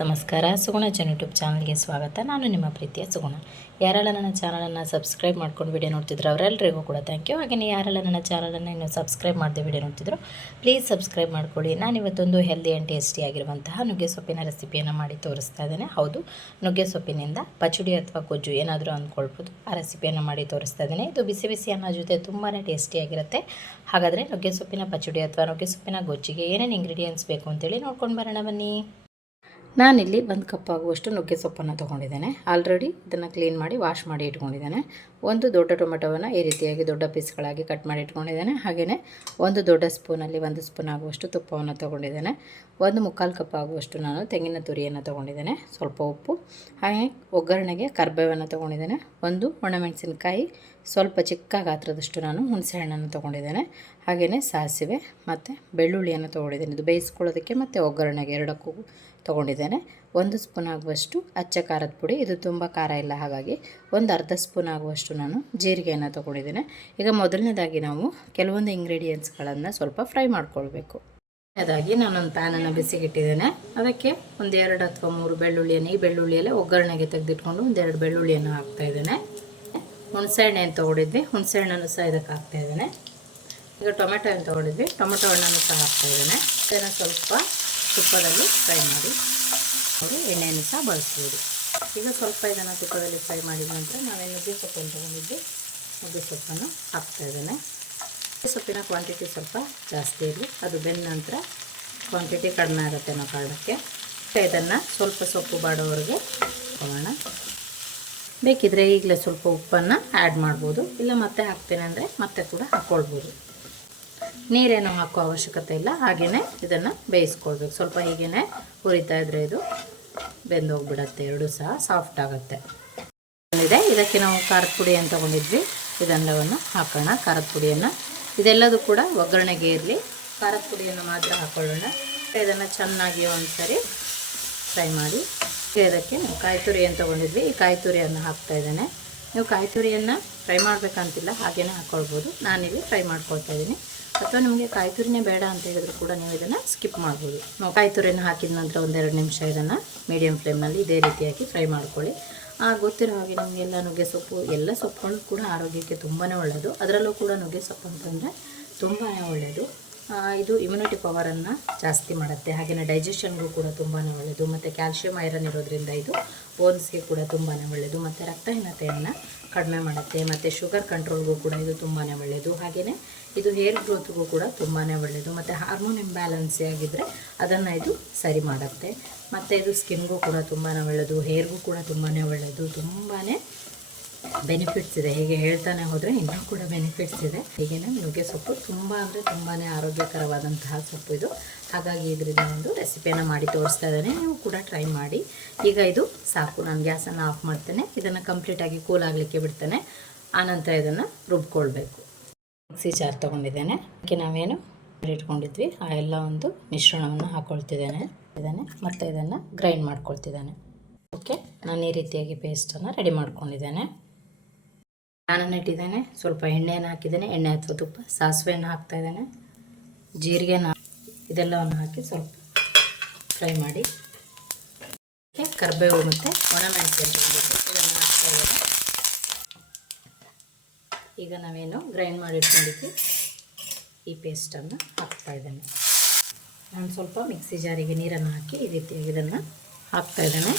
ನಮಸ್ಕಾರ. ಸುಗುಣ ಜನ್ ಯೂಟ್ಯೂಬ್ ಚಾನಲ್ಗೆ ಸ್ವಾಗತ. ನಾನು ನಿಮ್ಮ ಪ್ರೀತಿಯ ಸುಗುಣ. ಯಾರೆಲ್ಲ ನನ್ನ ಚಾನಲನ್ನು ಸಬ್ಸ್ಕ್ರೈಬ್ ಮಾಡ್ಕೊಂಡು ವಿಡಿಯೋ ನೋಡ್ತಿದ್ರು ಅವರೆಲ್ಲರಿಗೂ ಕೂಡ ಥ್ಯಾಂಕ್ ಯು. ಹಾಗೆಯೇ ಯಾರೆಲ್ಲ ನನ್ನ ಚಾನಲನ್ನು ಇನ್ನೂ ಸಬ್ಸ್ಕ್ರೈಬ್ ಮಾಡದೆ ವಿಡಿಯೋ ನೋಡ್ತಿದ್ರು ಪ್ಲೀಸ್ ಸಬ್ಸ್ಕ್ರೈಬ್ ಮಾಡ್ಕೊಳ್ಳಿ. ನಾನಿವತ್ತೊಂದು ಹೆಲ್ದಿ ಆ್ಯಂಡ್ ಟೇಸ್ಟಿಯಾಗಿರುವಂತಹ ನುಗ್ಗೆ ಸೊಪ್ಪಿನ ರೆಸಿಪಿಯನ್ನು ಮಾಡಿ ತೋರಿಸ್ತಾ ಇದ್ದೇನೆ. ಹೌದು, ನುಗ್ಗೆ ಸೊಪ್ಪಿನಿಂದ ಪಚಡಿ ಅಥವಾ ಗೊಜ್ಜು ಏನಾದರೂ ಅಂದ್ಕೊಳ್ಬೋದು. ಆ ರೆಸಿಪಿಯನ್ನು ಮಾಡಿ ತೋರಿಸ್ತಾ ಇದ್ದೇನೆ. ಇದು ಬಿಸಿ ಬಿಸಿ ಅನ್ನ ಜೊತೆ ತುಂಬಾ ಟೇಸ್ಟಿಯಾಗಿರುತ್ತೆ. ಹಾಗಾದರೆ ನುಗ್ಗೆ ಸೊಪ್ಪಿನ ಪಚಡಿ ಅಥವಾ ನುಗ್ಗೆ ಸೊಪ್ಪಿನ ಗೊಜ್ಜಿಗೆ ಏನೇನು ಇಂಗ್ರೀಡಿಯೆಂಟ್ಸ್ ಬೇಕು ಅಂತೇಳಿ ನೋಡ್ಕೊಂಡು ಬರೋಣ ಬನ್ನಿ. ನಾನಿಲ್ಲಿ 1 ಕಪ್ ಆಗುವಷ್ಟು ನುಗ್ಗೆ ಸೊಪ್ಪನ್ನು ತೊಗೊಂಡಿದ್ದೇನೆ. ಆಲ್ರೆಡಿ ಇದನ್ನು ಕ್ಲೀನ್ ಮಾಡಿ ವಾಶ್ ಮಾಡಿ ಇಟ್ಕೊಂಡಿದ್ದೇನೆ. ಒಂದು ದೊಡ್ಡ ಟೊಮೆಟೊವನ್ನು ಈ ರೀತಿಯಾಗಿ ದೊಡ್ಡ ಪೀಸ್ಗಳಾಗಿ ಕಟ್ ಮಾಡಿ ಇಟ್ಕೊಂಡಿದ್ದೇನೆ. ಹಾಗೆಯೇ ಒಂದು ದೊಡ್ಡ ಸ್ಪೂನಲ್ಲಿ 1 ಸ್ಪೂನ್ ಆಗುವಷ್ಟು ತುಪ್ಪವನ್ನು ತೊಗೊಂಡಿದ್ದೇನೆ. 1/4 ಕಪ್ ಆಗುವಷ್ಟು ನಾನು ತೆಂಗಿನ ತುರಿಯನ್ನು ತೊಗೊಂಡಿದ್ದೇನೆ. ಸ್ವಲ್ಪ ಉಪ್ಪು, ಹಾಗೆ ಒಗ್ಗರಣೆಗೆ ಕರಿಬೇವನ್ನು ತೊಗೊಂಡಿದ್ದೇನೆ. 1 ಒಣಮೆಣಸಿನಕಾಯಿ, ಸ್ವಲ್ಪ ಚಿಕ್ಕ ಗಾತ್ರದಷ್ಟು ನಾನು ಹುಣಸೆಹಣ್ಣನ್ನು ತೊಗೊಂಡಿದ್ದೇನೆ. ಹಾಗೆಯೇ ಸಾಸಿವೆ ಮತ್ತು ಬೆಳ್ಳುಳ್ಳಿಯನ್ನು ತೊಗೊಂಡಿದ್ದೇನೆ. ಇದು ಬೇಯಿಸ್ಕೊಳ್ಳೋದಕ್ಕೆ ಮತ್ತು ಒಗ್ಗರಣೆಗೆ ಎರಡಕ್ಕೂ ತೊಗೊಂಡಿದ್ದೇನೆ. 1 ಸ್ಪೂನ್ ಆಗುವಷ್ಟು ಅಚ್ಚ ಖಾರದ ಪುಡಿ, ಇದು ತುಂಬ ಖಾರ ಇಲ್ಲ ಹಾಗಾಗಿ 1/2 ಸ್ಪೂನ್ ಆಗುವಷ್ಟು ನಾನು ಜೀರಿಗೆಯನ್ನು ತೊಗೊಂಡಿದ್ದೇನೆ. ಈಗ ಮೊದಲನೇದಾಗಿ ನಾವು ಕೆಲವೊಂದು ಇಂಗ್ರೀಡಿಯೆಂಟ್ಸ್ಗಳನ್ನು ಸ್ವಲ್ಪ ಫ್ರೈ ಮಾಡ್ಕೊಳ್ಬೇಕು. ಮೊದಲನೇದಾಗಿ ನಾನೊಂದು ಪ್ಯಾನನ್ನು ಬಿಸಿಗಿಟ್ಟಿದ್ದೇನೆ. ಅದಕ್ಕೆ 1-2 ಅಥವಾ 3 ಬೆಳ್ಳುಳ್ಳಿಯನ್ನು, ಈ ಬೆಳ್ಳುಳ್ಳಿಯಲ್ಲೇ ಒಗ್ಗರಣೆಗೆ ತೆಗೆದಿಟ್ಕೊಂಡು 1-2 ಬೆಳ್ಳುಳ್ಳಿಯನ್ನು ಹಾಕ್ತಾಯಿದ್ದೇನೆ. ಹುಣಸೆಹಣ್ಣೆಯನ್ನು ತೊಗೊಂಡಿದ್ವಿ, ಹುಣಸೆಹಣ್ಣನ್ನು ಸಹ ಇದಕ್ಕೆ ಹಾಕ್ತಾಯಿದ್ದೇನೆ. ಈಗ ಟೊಮೆಟೊ ಹಣ್ಣು ತೊಗೊಂಡಿದ್ವಿ, ಟೊಮೆಟೊ ಹಣ್ಣನ್ನು ಸಹ ಹಾಕ್ತಾಯಿದ್ದೇನೆ. ಇದನ್ನು ಸ್ವಲ್ಪ ತುಪ್ಪದಲ್ಲಿ ಫ್ರೈ ಮಾಡಿ ಅವರು ಎಣ್ಣೆಯನ್ನು ಸಹ ಬಳಸ್ಬೋದು. ಈಗ ಸ್ವಲ್ಪ ಇದನ್ನು ತುಪ್ಪದಲ್ಲಿ ಫ್ರೈ ಮಾಡಿದ ನಂತರ ನಾವೇನು ನುಗ್ಗೆ ಸೊಪ್ಪನ್ನು ತೊಗೊಂಡಿದ್ವಿ, ನುಗ್ಗೆ ಸೊಪ್ಪನ್ನು ಹಾಕ್ತಾಯಿದ್ದೇನೆ. ನುಗ್ಗೆ ಸೊಪ್ಪಿನ ಕ್ವಾಂಟಿಟಿ ಸ್ವಲ್ಪ ಜಾಸ್ತಿ ಇರಲಿ, ಅದು ಬೆಂದ ನಂತರ ಕ್ವಾಂಟಿಟಿ ಕಡಿಮೆ ಆಗುತ್ತೆ ಅನ್ನೋ ಕಾರಣಕ್ಕೆ ಇದನ್ನು ಸ್ವಲ್ಪ ಸೊಪ್ಪು ಬಾಡೋವರೆಗೆ ಹಾಕೋಣ. ಬೇಕಿದ್ದರೆ ಈಗಲೇ ಸ್ವಲ್ಪ ಉಪ್ಪನ್ನು ಆ್ಯಡ್ ಮಾಡ್ಬೋದು, ಇಲ್ಲ ಮತ್ತೆ ಹಾಕ್ತೇನೆ ಅಂದರೆ ಮತ್ತೆ ಕೂಡ ಹಾಕ್ಕೊಳ್ಬೋದು. ನೀರೇನು ಹಾಕೋ ಅವಶ್ಯಕತೆ ಇಲ್ಲ, ಹಾಗೆಯೇ ಇದನ್ನು ಬೇಯಿಸ್ಕೊಳ್ಬೇಕು. ಸ್ವಲ್ಪ ಹೀಗೇ ಹುರಿತಾ ಇದ್ದರೆ ಇದು ಬೆಂದೋಗ್ಬಿಡತ್ತೆ, ಎರಡೂ ಸಹ ಸಾಫ್ಟ್ ಆಗುತ್ತೆ. ಇದಕ್ಕೆ ನಾವು ಖಾರದ ಪುಡಿಯನ್ನು ತೊಗೊಂಡಿದ್ವಿ, ಇದೆಲ್ಲವನ್ನು ಹಾಕೋಣ. ಖಾರದ ಪುಡಿಯನ್ನು ಇದೆಲ್ಲದೂ ಕೂಡ ಒಗ್ಗರಣೆಗೆ ಇರಲಿ, ಖಾರದ ಪುಡಿಯನ್ನು ಮಾತ್ರ ಹಾಕ್ಕೊಳ್ಳೋಣ. ಇದನ್ನು ಚೆನ್ನಾಗಿ ಒಂದು ಸರಿ ಫ್ರೈ ಮಾಡಿ ಇದಕ್ಕೆ ನಾವು ಕಾಯಿ ತುರಿಯನ್ನು ತೊಗೊಂಡಿದ್ವಿ, ಈ ಕಾಯಿ ತುರಿಯನ್ನು ಹಾಕ್ತಾಯಿದ್ದೇನೆ. ನೀವು ಕಾಯಿ ತುರಿಯನ್ನು ಫ್ರೈ ಮಾಡಬೇಕಂತಿಲ್ಲ, ಹಾಗೆಯೇ ಹಾಕ್ಕೊಳ್ಬೋದು. ನಾನಿಲ್ಲಿ ಫ್ರೈ ಮಾಡ್ಕೊಳ್ತಾ ಇದ್ದೀನಿ. ಅಥವಾ ನಿಮಗೆ ಕಾಯಿ ತುರಿನೇ ಬೇಡ ಅಂತ ಹೇಳಿದ್ರು ಕೂಡ ನೀವು ಇದನ್ನು ಸ್ಕಿಪ್ ಮಾಡ್ಬೋದು. ನಾವು ಕಾಯಿ ತುರಿಯನ್ನು ಹಾಕಿದ ನಂತರ 1-2 ನಿಮಿಷ ಇದನ್ನು ಮೀಡಿಯಮ್ ಫ್ಲೇಮ್ನಲ್ಲಿ ಇದೇ ರೀತಿಯಾಗಿ ಫ್ರೈ ಮಾಡ್ಕೊಳ್ಳಿ. ಗೊತ್ತಿರೋ ಹಾಗೆ ನಮಗೆಲ್ಲ ನುಗ್ಗೆ ಸೊಪ್ಪು, ಎಲ್ಲ ಸೊಪ್ಪುಗಳು ಕೂಡ ಆರೋಗ್ಯಕ್ಕೆ ತುಂಬಾ ಒಳ್ಳೆಯದು. ಅದರಲ್ಲೂ ಕೂಡ ನುಗ್ಗೆ ಸೊಪ್ಪು ಅಂತಂದರೆ ತುಂಬಾ ಒಳ್ಳೆಯದು. ಇದು ಇಮ್ಯುನಿಟಿ ಪವರನ್ನು ಜಾಸ್ತಿ ಮಾಡುತ್ತೆ, ಹಾಗೆಯೇ ಡೈಜೆಷನ್ಗೂ ಕೂಡ ತುಂಬಾ ಒಳ್ಳೆಯದು. ಮತ್ತು ಕ್ಯಾಲ್ಶಿಯಂ ಐರನ್ ಇರೋದ್ರಿಂದ ಇದು ಬೋನ್ಸ್ಗೆ ಕೂಡ ತುಂಬಾ ಒಳ್ಳೆಯದು. ಮತ್ತು ರಕ್ತಹೀನತೆಯನ್ನು ಕಡಿಮೆ ಮಾಡುತ್ತೆ, ಮತ್ತು ಶುಗರ್ ಕಂಟ್ರೋಲ್ಗೂ ಕೂಡ ಇದು ತುಂಬಾ ಒಳ್ಳೆಯದು. ಹಾಗೆಯೇ ಇದು ಹೇರ್ ಗ್ರೋತ್ಗೂ ಕೂಡ ತುಂಬಾ ಒಳ್ಳೆಯದು. ಮತ್ತು ಹಾರ್ಮೋನ್ ಇಂಬ್ಯಾಲೆನ್ಸ್ ಆಗಿದ್ದರೆ ಅದನ್ನು ಇದು ಸರಿ ಮಾಡುತ್ತೆ. ಮತ್ತು ಇದು ಸ್ಕಿನ್ಗೂ ಕೂಡ ತುಂಬಾ ಒಳ್ಳೆಯದು, ಹೇರ್ಗೂ ಕೂಡ ತುಂಬಾ ಒಳ್ಳೆಯದು. ತುಂಬಾ ಬೆನಿಫಿಟ್ಸ್ ಇದೆ. ಹೀಗೆ ಹೇಳ್ತಾನೆ ಹೋದರೆ ಇನ್ನೂ ಕೂಡ ಬೆನಿಫಿಟ್ಸ್ ಇದೆ. ಹೀಗೇನೆ ನುಗ್ಗೆ ಸೊಪ್ಪು ತುಂಬ ಅಂದರೆ ತುಂಬಾ ಆರೋಗ್ಯಕರವಾದಂತಹ ಸೊಪ್ಪು ಇದು. ಹಾಗಾಗಿ ಇದರಿಂದ ಒಂದು ರೆಸಿಪಿಯನ್ನು ಮಾಡಿ ತೋರಿಸ್ತಾ ಇದ್ದೇನೆ, ನೀವು ಕೂಡ ಟ್ರೈ ಮಾಡಿ. ಈಗ ಇದು ಸಾಕು, ನಾನು ಗ್ಯಾಸನ್ನು ಆಫ್ ಮಾಡ್ತೇನೆ. ಇದನ್ನು ಕಂಪ್ಲೀಟಾಗಿ ಕೂಲ್ ಆಗಲಿಕ್ಕೆ ಬಿಡ್ತೇನೆ. ಆನಂತರ ಇದನ್ನು ರುಬ್ಕೊಳ್ಬೇಕು. ಮಿಕ್ಸಿ ಜಾರ್ ತೊಗೊಂಡಿದ್ದೇನೆ, ಅದಕ್ಕೆ ನಾವೇನು ಇಟ್ಕೊಂಡಿದ್ವಿ ಆ ಎಲ್ಲ ಒಂದು ಮಿಶ್ರಣವನ್ನು ಹಾಕ್ಕೊಳ್ತಿದ್ದೇನೆ. ಮತ್ತು ಇದನ್ನು ಗ್ರೈಂಡ್ ಮಾಡ್ಕೊಳ್ತಿದ್ದೇನೆ. ಓಕೆ, ನಾನು ಈ ರೀತಿಯಾಗಿ ಪೇಸ್ಟನ್ನು ರೆಡಿ ಮಾಡ್ಕೊಂಡಿದ್ದೇನೆ. ಪ್ಯಾನನ್ನು ಇಟ್ಟಿದ್ದೇನೆ, ಸ್ವಲ್ಪ ಎಣ್ಣೆಯನ್ನು ಹಾಕಿದ್ದೇನೆ. ಎಣ್ಣೆ ಅಥವಾ ತುಪ್ಪ, ಸಾಸಿವೆಯನ್ನು ಹಾಕ್ತಾಯಿದ್ದೇನೆ, ಜೀರಿಗೆನ ಇದೆಲ್ಲವನ್ನು ಹಾಕಿ ಸ್ವಲ್ಪ ಫ್ರೈ ಮಾಡಿ. ಕರಿಬೇವು ಮತ್ತು ಒಣಮೆಣಸಿನಕಾಯಿ ಇದನ್ನು ಹಾಕ್ತಾಯಿದ್ದೇನೆ. ಈಗ ನಾವೇನು ಗ್ರೈಂಡ್ ಮಾಡಿ ಇಟ್ಕೊಂಡಿದ್ವಿ ಈ ಪೇಸ್ಟನ್ನು ಹಾಕ್ತಾಯಿದ್ದೇನೆ. ನಾನು ಸ್ವಲ್ಪ ಮಿಕ್ಸಿ ಜಾರಿಗೆ ನೀರನ್ನು ಹಾಕಿ ಈ ರೀತಿಯಾಗಿ ಇದನ್ನು ಹಾಕ್ತಾಯಿದ್ದೇನೆ.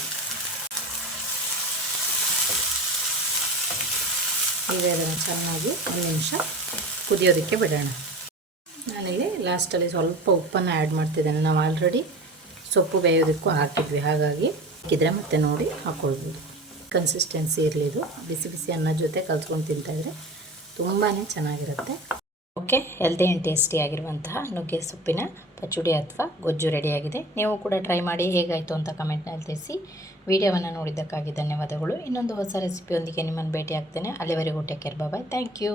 ಈಗ ಇದನ್ನು ಚೆನ್ನಾಗಿ 1 ನಿಮಿಷ ಕುದಿಯೋದಕ್ಕೆ ಬಿಡೋಣ. ನಾನಿಲ್ಲಿ ಲಾಸ್ಟಲ್ಲಿ ಸ್ವಲ್ಪ ಉಪ್ಪನ್ನು ಆ್ಯಡ್ ಮಾಡ್ತಿದ್ದೇನೆ. ನಾವು ಆಲ್ರೆಡಿ ಸೊಪ್ಪು ಬೇಯೋದಕ್ಕೂ ಹಾಕಿದ್ವಿ, ಹಾಗಾಗಿ ಹಾಕಿದರೆ ಮತ್ತೆ ನೋಡಿ ಹಾಕ್ಕೊಳ್ಬೋದು. ಕನ್ಸಿಸ್ಟೆನ್ಸಿ ಇರಲಿ, ಇದು ಬಿಸಿ ಬಿಸಿ ಅನ್ನ ಜೊತೆ ಕಲ್ಸ್ಕೊಂಡು ತಿಂತಾಯಿದ್ರೆ ತುಂಬಾ ಚೆನ್ನಾಗಿರುತ್ತೆ. ಓಕೆ, ಹೆಲ್ದಿ ಆ್ಯಂಡ್ ಟೇಸ್ಟಿಯಾಗಿರುವಂತಹ ನುಗ್ಗೆ ಸೊಪ್ಪಿನ ಪಚಡಿ ಅಥವಾ ಗೊಜ್ಜು ರೆಡಿಯಾಗಿದೆ. ನೀವು ಕೂಡ ಟ್ರೈ ಮಾಡಿ, ಹೇಗಾಯಿತು ಅಂತ ಕಮೆಂಟ್ನಲ್ಲಿ ತಿಳಿಸಿ. ವಿಡಿಯೋವನ್ನು ನೋಡಿದ್ದಕ್ಕಾಗಿ ಧನ್ಯವಾದಗಳು. ಇನ್ನೊಂದು ಹೊಸ ರೆಸಿಪಿಯೊಂದಿಗೆ ನಿಮ್ಮನ್ನು ಭೇಟಿ ಆಗ್ತೇನೆ. ಅಲ್ಲಿವರೆಗೂ take care, bye, thank you.